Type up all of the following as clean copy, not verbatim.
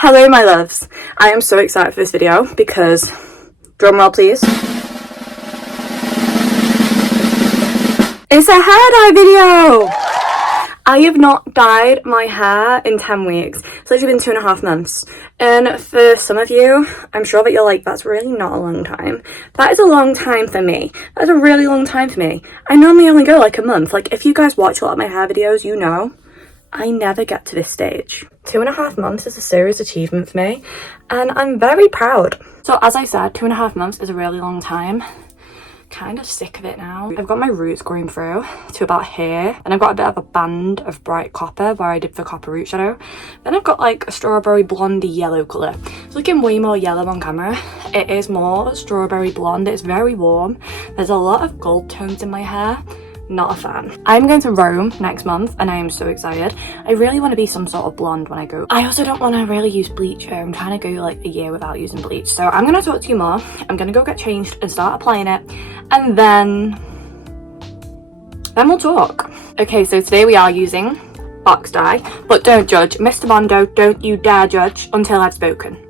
Hello my loves, I am so excited for this video because, drumroll please, it's a hair dye video! I have not dyed my hair in 10 weeks. It's actually been 2.5 months. And for some of you, I'm sure that you're like, that's really not a long time. That is a long time for me. That's a really long time for me. I normally only go like a month. Like if you guys watch a lot of my hair videos, you know, I never get to this stage. 2.5 months is a serious achievement for me and I'm very proud. So as I said, 2.5 months is a really long time. Kind of sick of it now. I've got my roots growing through to about here, and I've got a bit of a band of bright copper where I did the copper root shadow. Then I've got like a strawberry blondie yellow colour. It's looking way more yellow on camera. It is more strawberry blonde. It's very warm. There's a lot of gold tones in my hair. Not a fan. I'm going to Rome next month and I am so excited. I really want to be some sort of blonde when I go. I also don't want to really use bleach here. I'm trying to go like a year without using bleach. So I'm going to talk to you more. I'm going to go get changed and start applying it. And then we'll talk. Okay, so today we are using box dye. But don't judge. Mr. Mondo, don't you dare judge until I've spoken.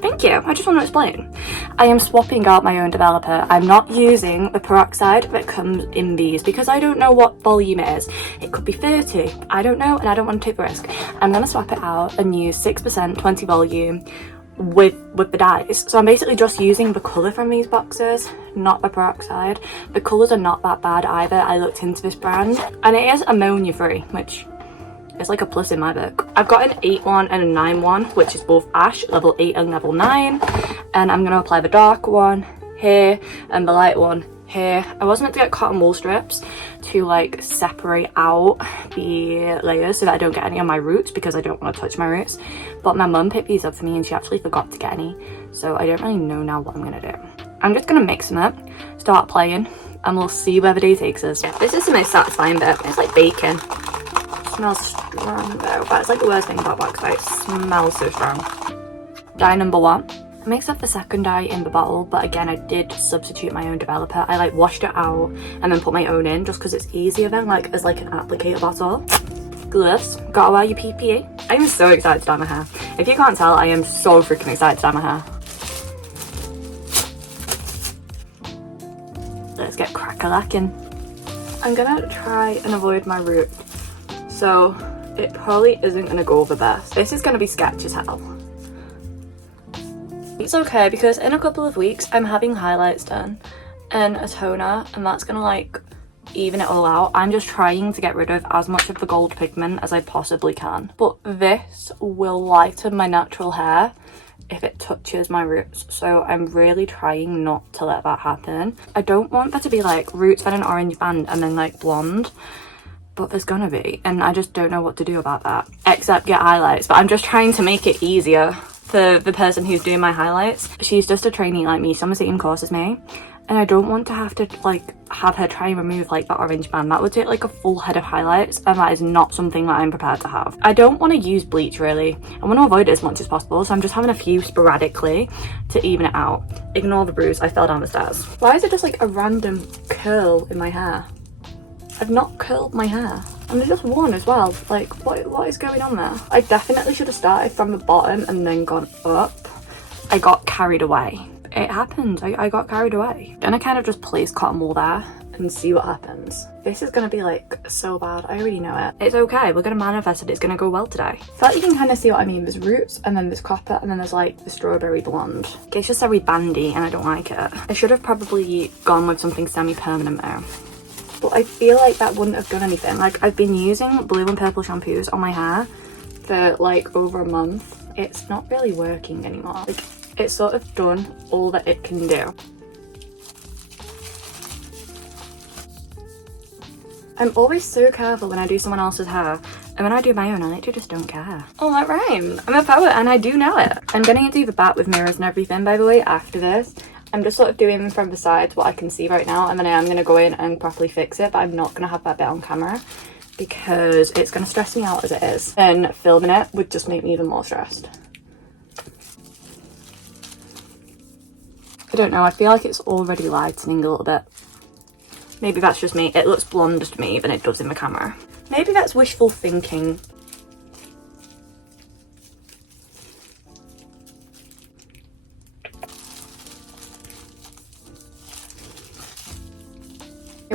Thank you. I just want to explain. I am swapping out my own developer. I'm not using the peroxide that comes in these because I don't know what volume it is. It could be 30. I don't know and I don't want to take the risk. I'm going to swap it out and use 6% 20 volume with the dyes. So I'm basically just using the colour from these boxes, not the peroxide. The colours are not that bad either. I looked into this brand and it is ammonia free, which it's like a plus in my book. I've got an 8-1 and a 9-1, which is both ash, level 8 and level 9. And I'm going to apply the dark one here and the light one here. I was meant to get cotton wool strips to like separate out the layers so that I don't get any on my roots because I don't want to touch my roots. But my mum picked these up for me and she actually forgot to get any. So I don't really know now what I'm going to do. I'm just going to mix them up, start playing, and we'll see where the day takes us. This is the most satisfying bit. It's like bacon. Smells strong though. That's like the worst thing about box dye. It smells so strong. Dye number 1. I mixed up the second dye in the bottle, but again I did substitute my own developer. I like washed it out and then put my own in just because it's easier then, like as like an applicator bottle. Gloves. Gotta wear your PPE. I am so excited to dye my hair. If you can't tell, I am so freaking excited to dye my hair. Let's get crack-a-lacking. I'm gonna try and avoid my root. So it probably isn't going to go over best. This is going to be sketch as hell. It's okay because in a couple of weeks I'm having highlights done and a toner and that's going to like even it all out. I'm just trying to get rid of as much of the gold pigment as I possibly can. But this will lighten my natural hair if it touches my roots. So I'm really trying not to let that happen. I don't want there to be like roots then an orange band and then like blonde. But there's gonna be, and I just don't know what to do about that except get highlights. But I'm just trying to make it easier for the person who's doing my highlights. She's just a trainee like me, so on the same course as me, and I don't want to have to like have her try and remove like that orange band. That would take like a full head of highlights and that is not something that I'm prepared to have. I don't want to use bleach really. I want to avoid it as much as possible, so I'm just having a few sporadically to even it out. Ignore the bruise, I fell down the stairs. Why is it just like a random curl in my hair? I've not curled my hair and there's just one as well. Like what is going on there? I definitely should have started from the bottom and then gone up. I got carried away. It happened. I got carried away. Then I kind of just place cotton wool there and see what happens. This is gonna be like so bad. I already know it. It's okay. We're gonna manifest it. It's gonna go well today. I feel like you can kind of see what I mean. There's roots and then there's copper and then there's like the strawberry blonde. Okay, it's just very bandy and I don't like it. I should have probably gone with something semi-permanent though. But I feel like that wouldn't have done anything. Like I've been using blue and purple shampoos on my hair for like over a month. It's not really working anymore. Like it's sort of done all that it can do. I'm always so careful when I do someone else's hair, and when I do my own I literally just don't care. Oh, that rhymed. I'm a poet and I do know it. I'm gonna do the back with mirrors and everything by the way after this. I'm just sort of doing from the sides what I can see right now, and then I am going to go in and properly fix it, but I'm not going to have that bit on camera because it's going to stress me out as it is, and filming it would just make me even more stressed. I don't know, I feel like it's already lightening a little bit. Maybe that's just me. It looks blonder to me than it does in the camera. Maybe that's wishful thinking.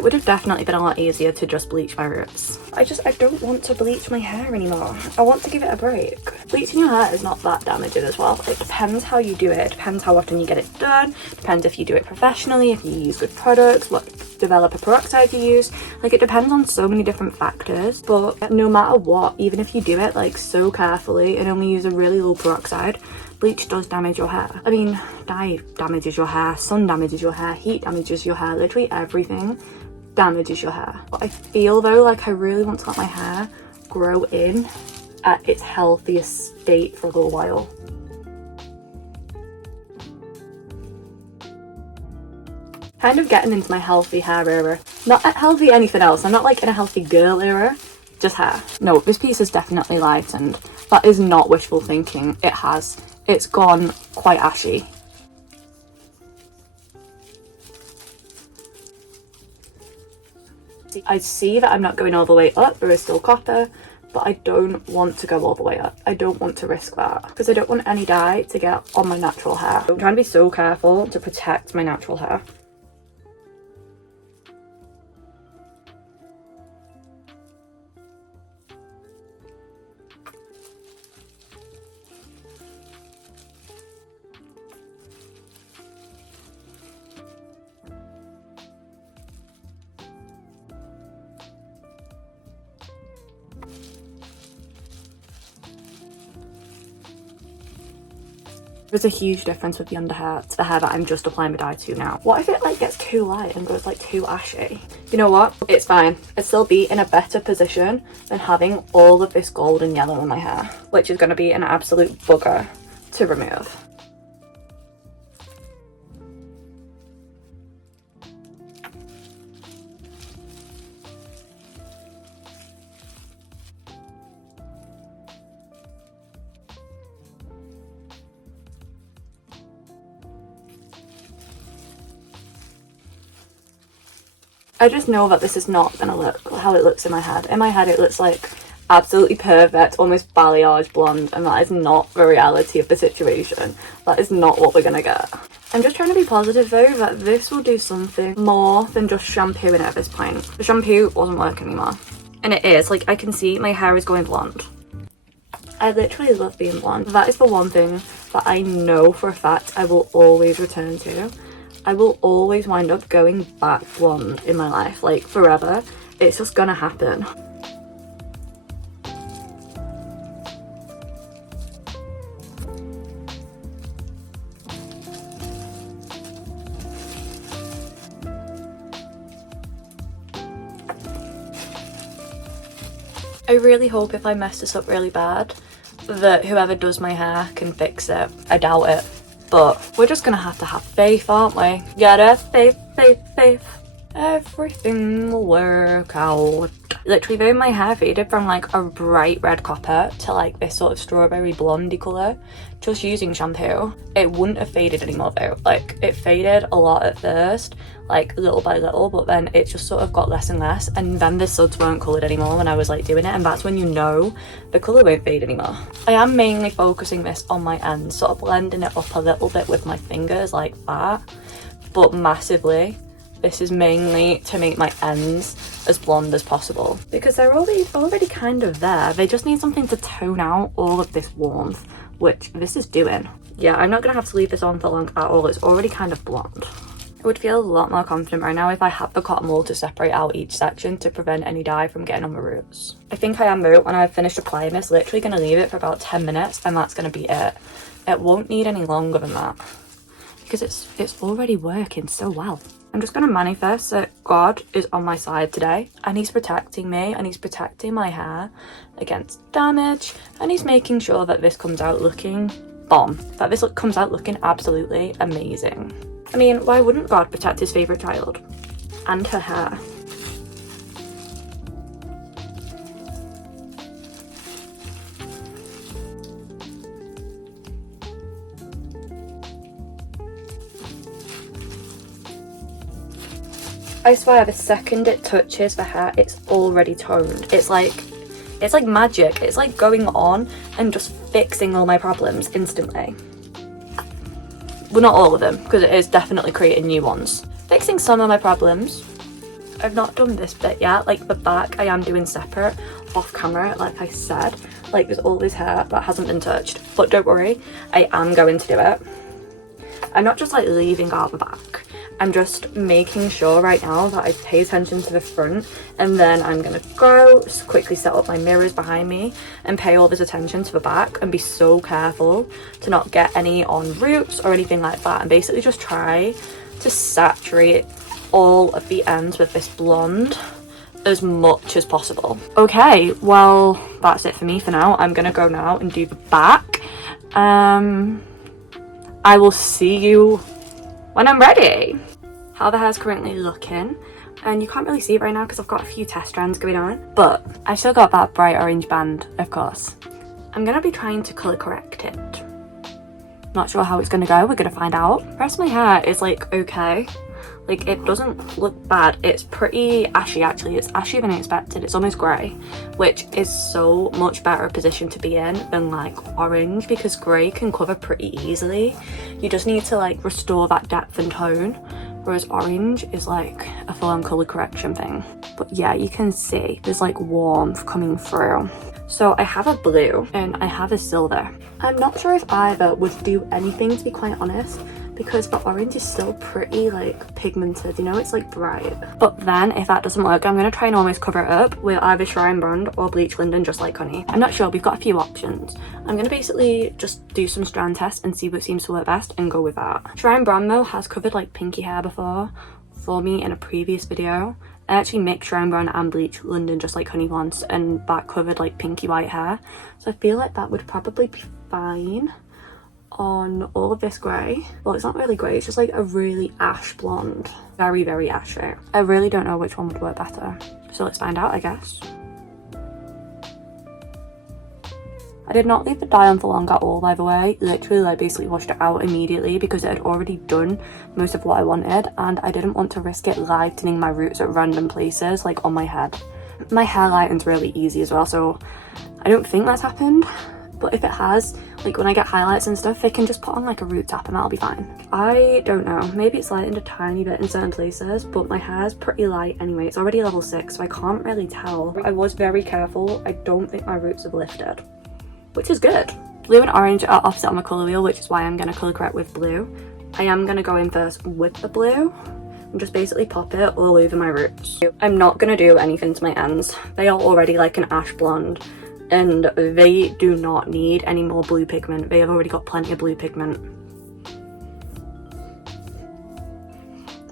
It would have definitely been a lot easier to just bleach my roots. I don't want to bleach my hair anymore. I want to give it a break. Bleaching your hair is not that damaging as well. It depends how you do it. It depends how often you get it done. Depends if you do it professionally, if you use good products, what developer peroxide you use. Like, it depends on so many different factors. But no matter what, even if you do it like so carefully and only use a really low peroxide, bleach does damage your hair. I mean, dye damages your hair, sun damages your hair, heat damages your hair, literally everything damages your hair. But I feel though like I really want to let my hair grow in at its healthiest state for a little while. Kind of getting into my healthy hair era. Not at healthy anything else. I'm not like in a healthy girl era, just hair. No, this piece is definitely lightened. That is not wishful thinking. It has. It's gone quite ashy. I see that I'm not going all the way up. There is still copper, but I don't want to go all the way up. I don't want to risk that because I don't want any dye to get on my natural hair. I'm trying to be so careful to protect my natural hair. There's a huge difference with the underhair to the hair that I'm just applying my dye to now. What if it like gets too light and goes like too ashy? You know what? It's fine. I'd still be in a better position than having all of this gold and yellow in my hair, which is going to be an absolute bugger to remove. I just know that this is not gonna look how it looks in my head. In my head it looks like absolutely perfect, almost balayage blonde, and that is not the reality of the situation. That is not what we're gonna get. I'm just trying to be positive though, that this will do something more than just shampooing at this point. The shampoo wasn't working anymore. And it is, like I can see my hair is going blonde. I literally love being blonde. That is the one thing that I know for a fact I will always return to. I will always wind up going back blonde in my life, like forever. It's just gonna happen. I really hope if I mess this up really bad that whoever does my hair can fix it. I doubt it. But we're just gonna have to have faith, aren't we? Gotta faith, faith, faith. Everything will work out. Literally, though, my hair faded from like a bright red copper to like this sort of strawberry blondie colour just using shampoo. It wouldn't have faded anymore though. Like, it faded a lot at first, like little by little, but then it just sort of got less and less, and then the suds weren't coloured anymore when I was like doing it, and that's when you know the colour won't fade anymore. I am mainly focusing this on my ends, sort of blending it up a little bit with my fingers like that, but massively this is mainly to make my ends as blonde as possible because they're already kind of there. They just need something to tone out all of this warmth, which this is doing. Yeah, I'm not gonna have to leave this on for long at all. It's already kind of blonde. I would feel a lot more confident right now if I had the cotton wool to separate out each section to prevent any dye from getting on my roots. I think I am though, when I've finished applying this, literally gonna leave it for about 10 minutes and that's gonna be it. It won't need any longer than that because it's already working so well. I'm just going to manifest that God is on my side today and he's protecting me and he's protecting my hair against damage, and he's making sure that this comes out looking bomb, that this comes out looking absolutely amazing. I mean, why wouldn't God protect his favourite child and her hair? I swear, the second it touches the hair, it's already toned. It's like magic. It's like going on and just fixing all my problems instantly. Well, not all of them, because it is definitely creating new ones. Fixing some of my problems, I've not done this bit yet, like the back I am doing separate off camera, like I said. Like there's all this hair that hasn't been touched, but don't worry, I am going to do it. I'm not just like leaving out the back, I'm just making sure right now that I pay attention to the front, and then I'm gonna go quickly set up my mirrors behind me and pay all this attention to the back and be so careful to not get any on roots or anything like that, and basically just try to saturate all of the ends with this blonde as much as possible. Okay, well that's it for me for now. I'm gonna go now and do the back. I will see you when I'm ready. How the hair's currently looking, and you can't really see it right now because I've got a few test strands going on, but I still got that bright orange band, of course. I'm gonna be trying to colour correct it. Not sure how it's gonna go, we're gonna find out. The rest of my hair is like okay. Like it doesn't look bad. It's pretty ashy actually. It's ashier than I expected. It's almost grey, which is so much better position to be in than like orange, because grey can cover pretty easily. You just need to like restore that depth and tone, whereas orange is like a full-on colour correction thing. But yeah, you can see there's like warmth coming through. So I have a blue and I have a silver. I'm not sure if either would do anything, to be quite honest, because the orange is still pretty like pigmented, you know, it's like bright. But then if that doesn't work, I'm going to try and almost cover it up with either Shrine Brand or Bleach Linden Just Like Honey. I'm not sure, we've got a few options. I'm going to basically just do some strand tests and see what seems to work best and go with that. Shrine Brand though has covered like pinky hair before for me in a previous video. I actually mixed Shrine Brand and Bleach Linden Just Like Honey once, and that covered like pinky white hair. So I feel like that would probably be fine on all of this grey. Well, it's not really grey, it's just like a really ash blonde. Very, very ashy. I really don't know which one would work better. So let's find out, I guess. I did not leave the dye on for long at all, by the way. Literally, like, basically washed it out immediately because it had already done most of what I wanted, and I didn't want to risk it lightening my roots at random places, like on my head. My hair lightens really easy as well, so I don't think that's happened. But if it has, like when I get highlights and stuff, they can just put on like a root tap and that'll be fine. I don't know, maybe it's lightened a tiny bit in certain places, but my hair's pretty light anyway. It's already level 6, so I can't really tell. I was very careful. I don't think my roots have lifted, which is good. Blue and orange are opposite on my colour wheel, which is why I'm going to colour correct with blue. I am going to go in first with the blue and just basically pop it all over my roots. I'm not going to do anything to my ends. They are already like an ash blonde, and they do not need any more blue pigment. They have already got plenty of blue pigment.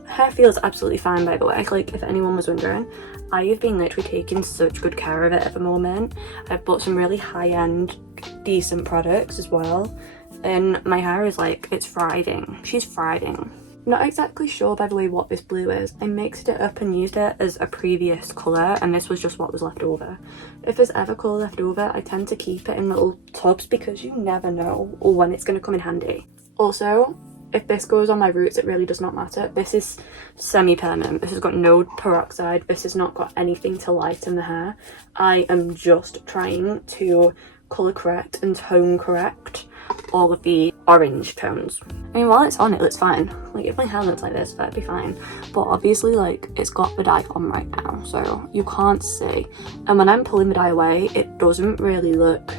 Hair feels absolutely fine, by the way, like if anyone was wondering. I have been literally taking such good care of it at the moment. I've bought some really high-end decent products as well, and my hair is like, it's thriving. She's thriving. Not exactly sure, by the way, what this blue is. I mixed it up and used it as a previous colour, and this was just what was left over. If there's ever colour left over, I tend to keep it in little tubs because you never know when it's going to come in handy. Also, if this goes on my roots, it really does not matter. This is semi-permanent. This has got no peroxide. This has not got anything to lighten the hair. I am just trying to colour correct and tone correct all of the orange tones. I mean, while it's on, it looks fine. Like, if my hair looks like this, that'd be fine. But obviously, like, it's got the dye on right now, so you can't see. And when I'm pulling the dye away, it doesn't really look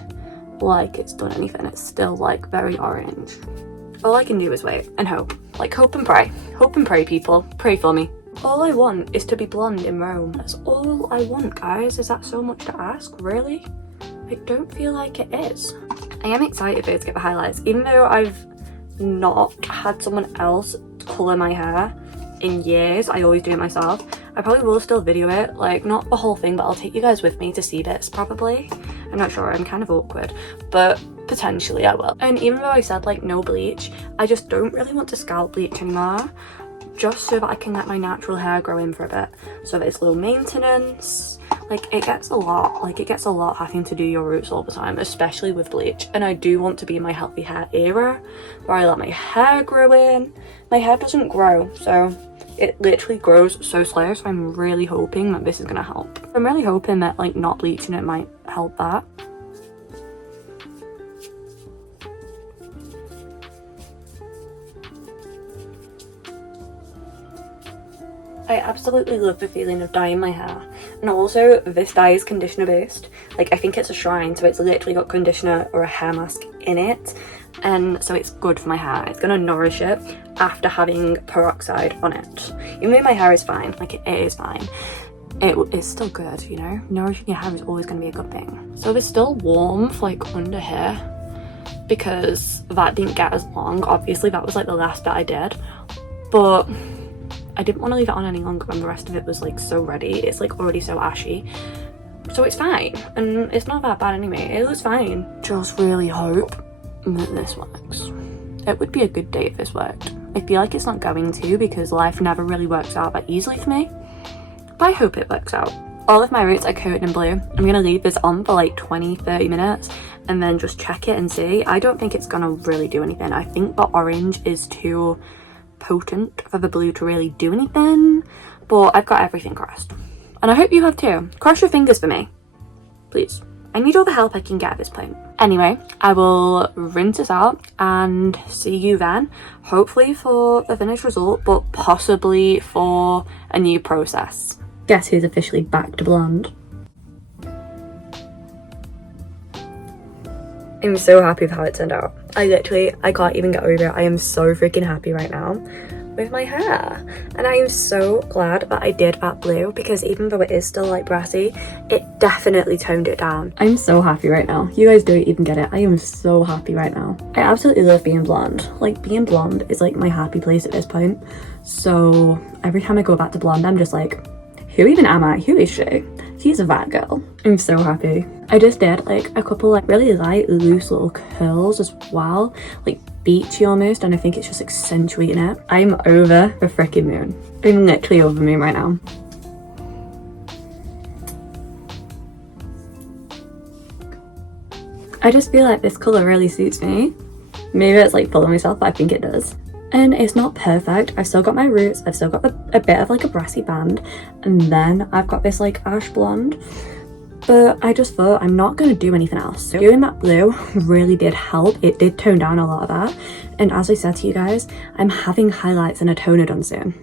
like it's done anything. It's still, like, very orange. All I can do is wait and hope. Like, hope and pray. Hope and pray, people. Pray for me. All I want is to be blonde in Rome. That's all I want, guys. Is that so much to ask? Really? I don't feel like it is. I am excited though to get the highlights. Even though I've not had someone else colour my hair in years, I always do it myself. I probably will still video it, like not the whole thing, but I'll take you guys with me to see bits probably. I'm not sure, I'm kind of awkward, but potentially I will. And even though I said like no bleach, I just don't really want to scalp bleach anymore, just so that I can let my natural hair grow in for a bit, so that it's low maintenance. Like, it gets a lot. Like, it gets a lot having to do your roots all the time, especially with bleach. And I do want to be in my healthy hair era, where I let my hair grow in. My hair doesn't grow, so it literally grows so slow, so I'm really hoping that this is gonna help. I'm really hoping that, like, not bleaching it might help that. I absolutely love the feeling of dyeing my hair. And also, this dye is conditioner based. Like, I think it's a Shrine, so it's literally got conditioner or a hair mask in it. And so it's good for my hair. It's gonna nourish it after having peroxide on it. Even though my hair is fine, like it is fine, it's still good, you know? Nourishing your hair is always gonna be a good thing. So there's still warmth like under here because that didn't get as long. Obviously that was like the last bit I did, but I didn't want to leave it on any longer when the rest of it was like so ready. It's like already so ashy. So it's fine, and it's not that bad anyway. It looks fine. Just really hope that this works. It would be a good day if this worked. I feel like it's not going to because life never really works out that easily for me. But I hope it works out. All of my roots are coated in blue. I'm gonna leave this on for like 20-30 minutes and then just check it and see. I don't think it's gonna really do anything. I think the orange is too potent for the blue to really do anything, but I've got everything crossed. And I hope you have too. Cross your fingers for me, please. I need all the help I can get at this point. Anyway, I will rinse this out and see you then, hopefully for the finished result, but possibly for a new process. Guess who's officially back to blonde? I'm so happy with how it turned out. I can't even get over it. I am so freaking happy right now with my hair, and I am so glad that I did that blue because even though it is still like brassy, it definitely toned it down. I'm so happy right now. You guys don't even get it. I am so happy right now. I absolutely love being blonde. Like, being blonde is like my happy place at this point. So every time I go back to blonde, I'm just like, who even am I? Who is she? She's a that girl. I'm so happy. I just did like a couple like really light loose little curls as well, like beachy almost, and I think it's just accentuating it. I'm over the freaking moon. I'm literally over the moon right now. I just feel like this colour really suits me. Maybe it's like full of myself, but I think it does. And it's not perfect. I've still got my roots. I've still got a bit of like a brassy band, and then I've got this like ash blonde. But I just thought I'm not going to do anything else. So doing that blue really did help. It did tone down a lot of that. And as I said to you guys, I'm having highlights and a toner done soon.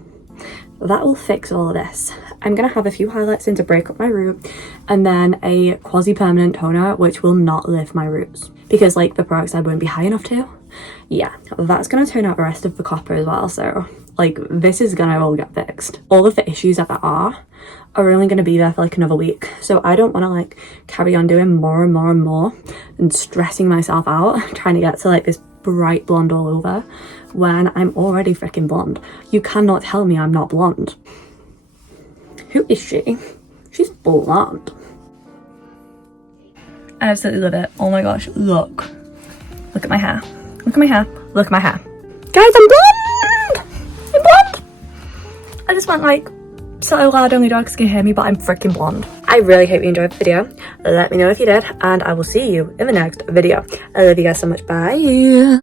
That will fix all of this. I'm going to have a few highlights in to break up my root, and then a quasi-permanent toner which will not lift my roots because like the peroxide won't be high enough to. Yeah, that's going to tone out the rest of the copper as well. So like this is going to all get fixed. All of the issues that there are only going to be there for like another week. So I don't want to like carry on doing more and more and more and stressing myself out trying to get to like this bright blonde all over when I'm already freaking blonde. You cannot tell me I'm not blonde. Who is she? She's blonde. I absolutely love it. Oh my gosh, look at my hair. Look at my hair. Look at my hair. Guys, I'm blonde! I'm blonde! I just went like so loud only dogs can hear me, but I'm freaking blonde. I really hope you enjoyed the video. Let me know if you did, and I will see you in the next video. I love you guys so much. Bye!